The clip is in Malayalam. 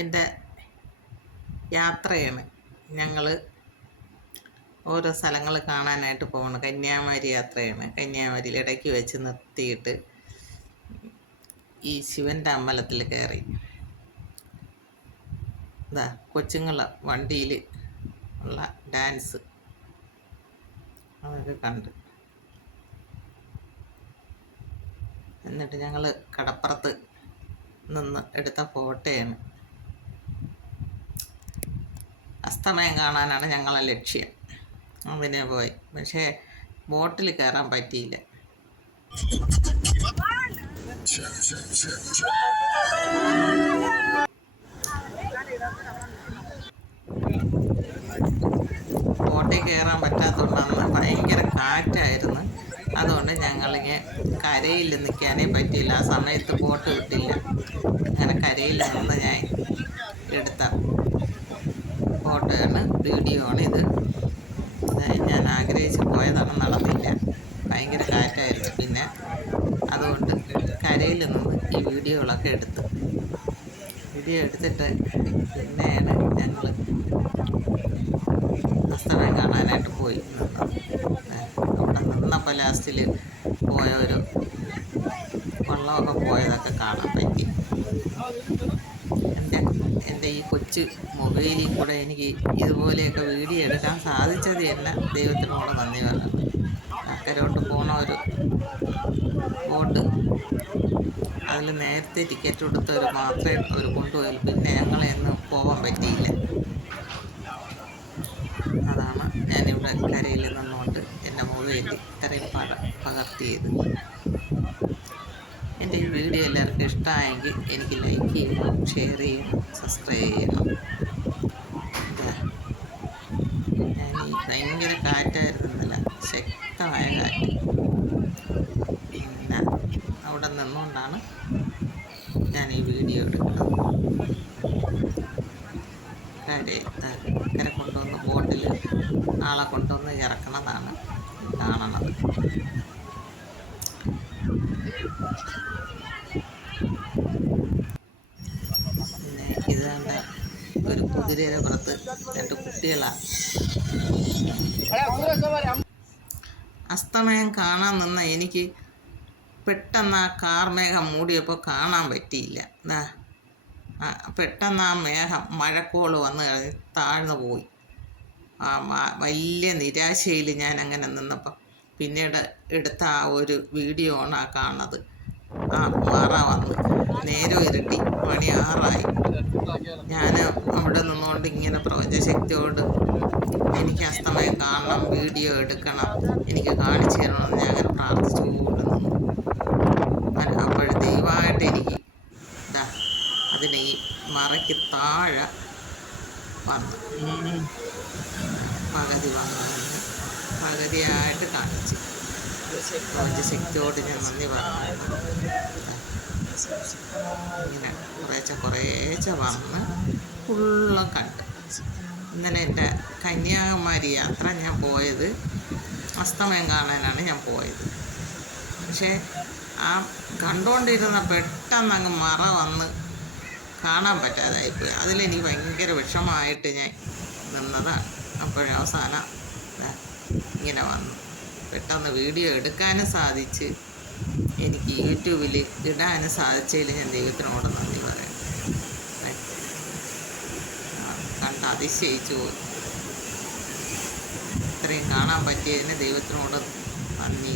എൻ്റെ യാത്രയാണ്. ഞങ്ങൾ ഓരോ സ്ഥലങ്ങൾ കാണാനായിട്ട് പോകണം. കന്യാകുമാരി യാത്രയാണ്. കന്യാകുമാരിയിൽ ഇടയ്ക്ക് വെച്ച് നിർത്തിയിട്ട് ഈ ശിവൻ്റെ അമ്പലത്തിൽ കയറി. ഇതാ കൊച്ചുങ്ങൾ വണ്ടിയിൽ ഉള്ള ഡാൻസ് അതൊക്കെ കണ്ട്. എന്നിട്ട് ഞങ്ങൾ കടപ്പുറത്ത് നിന്ന് എടുത്ത ഫോട്ടോയാണ്. അസ്തമയം കാണാനാണ് ഞങ്ങളെ ലക്ഷ്യം. അതിനെ പോയി. പക്ഷേ ബോട്ടിൽ കയറാൻ പറ്റിയില്ല. ബോട്ടിൽ കയറാൻ പറ്റാത്തതുകൊണ്ട് അന്ന് ഭയങ്കര കാറ്റായിരുന്നു. അതുകൊണ്ട് ഞങ്ങളിങ്ങനെ കരയിൽ നിൽക്കാനേ പറ്റിയില്ല. ആ സമയത്ത് ബോട്ട് വിട്ടില്ല. അങ്ങനെ കരയിൽ നിന്ന് ഞാൻ എടുത്ത ഫോട്ടോയാണ്, വീഡിയോ ആണ് ഇത്. ഞാൻ ആഗ്രഹിച്ച് പോയതാണ്, നടന്നില്ല. ഭയങ്കര കാറ്റായിരുന്നു. പിന്നെ അതുകൊണ്ട് കരയിൽ നിന്ന് ഈ വീഡിയോകളൊക്കെ എടുത്തു. വീഡിയോ എടുത്തിട്ട് പിന്നെയാണ് ഞങ്ങൾ അസ്തമയം കാണാനായിട്ട് പോയി. അവിടെ നിന്നപ്പോൾ ലാസ്റ്റിൽ പോയ ഒരു വെള്ളമൊക്കെ പോയതൊക്കെ കാണാൻ പറ്റി. എൻ്റെ ഈ കൊച്ചു മൊബൈലിൽ കൂടെ എനിക്ക് ഇതുപോലെയൊക്കെ വീഡിയോ എടുക്കാൻ സാധിച്ചത് തന്നെ ദൈവത്തിനോട് നന്ദി പറഞ്ഞു. അക്കരോട്ട് പോണ ഒരു ബോട്ട്, അതിൽ നേരത്തെ ടിക്കറ്റ് കൊടുത്തവർ മാത്രമേ അവർ കൊണ്ടുപോയി. പിന്നെ ഞങ്ങളെയൊന്നും പോകാൻ പറ്റിയില്ല. അതാണ് ഞാനിവിടെ കരയിൽ നിന്നുകൊണ്ട് എൻ്റെ മൊബൈലിൽ ഇത്രയും പകർത്തിയത്. എൻ്റെ ഈ വീഡിയോ എല്ലാവർക്കും ഇഷ്ടമായെങ്കിൽ എനിക്ക് ലൈക്ക് ചെയ്യണം, ഷെയർ ചെയ്യണം, സബ്സ്ക്രൈബ് ചെയ്യണം. ഞാൻ ഈ ഭയങ്കര കാറ്റായിരുന്നില്ല, ശക്തമായ കാറ്റ്. പിന്നെ അവിടെ നിന്നുകൊണ്ടാണ് ഞാൻ ഈ വീഡിയോ എടുക്കുന്നത്. കര കൊണ്ടുവന്ന് ബോട്ടിൽ ആളെ കൊണ്ടുവന്ന് ഇറക്കണതാണ് കാണണത്. പിന്നെ ഇത് തന്നെ ഒരു കുതിരയുടെ പുറത്ത് 2 കുട്ടികളാണ്. അസ്തമയം കാണാൻ നിന്ന എനിക്ക് പെട്ടെന്ന് ആ കാർമേഘം മൂടിയപ്പോൾ കാണാൻ പറ്റിയില്ല. പെട്ടെന്ന് ആ മേഘം മഴക്കോൾ വന്ന് കഴിഞ്ഞ് താഴ്ന്നു പോയി. ആ വലിയ നിരാശയിൽ ഞാൻ അങ്ങനെ നിന്നപ്പോൾ പിന്നീട് എടുത്ത ആ ഒരു വീഡിയോ ആണ് ആ കാണുന്നത്. ആ മറ വന്ന് നേരം ഇരുട്ടി, മണി 6 ഞാൻ അവിടെ നിന്നുകൊണ്ട് ഇങ്ങനെ പ്രപഞ്ചശക്തിയോട് എനിക്ക് അസ്തമയം കാണണം, വീഡിയോ എടുക്കണം, എനിക്ക് കാണിച്ചു തരണമെന്ന് ഞാൻ അങ്ങനെ പ്രാർത്ഥിച്ചു കൊണ്ടു നിന്നു. അപ്പോൾ ദൈവമായിട്ട് എനിക്ക് അതിന് ഈ മറയ്ക്ക് താഴെ വന്നു, പകുതി വന്നു, പകുതിയായിട്ട് കാണിച്ചു. പ്രപഞ്ചശക്തിയോട് ഞാൻ നന്ദി പറഞ്ഞു. ഇങ്ങനെ കുറേശ്ശെ വന്ന് ഫുള്ളും കണ്ട്. ഇന്നലെ എൻ്റെ കന്യാകുമാരി യാത്ര ഞാൻ പോയത് അസ്തമയം കാണാനാണ് ഞാൻ പോയത്. പക്ഷേ ആ കണ്ടുകൊണ്ടിരുന്ന പെട്ടെന്ന് അങ്ങ് മറ വന്ന് കാണാൻ പറ്റാതായിപ്പോയി. അതിലെനിക്ക് ഭയങ്കര വിഷമമായിട്ട് ഞാൻ നിന്നതാണ്. അപ്പോഴവസാനം ഇങ്ങനെ വന്നു. പെട്ടെന്ന് വീഡിയോ എടുക്കാനും സാധിച്ച്, എനിക്ക് യൂട്യൂബിൽ ഇടാനും സാധിച്ചതിൽ ഞാൻ ദൈവത്തിനോട് നന്ദി പറയണം. കണ്ട് അതിശയിച്ചു പോയി. ഇത്രയും കാണാൻ പറ്റിയതിന് ദൈവത്തിനോട് നന്ദി.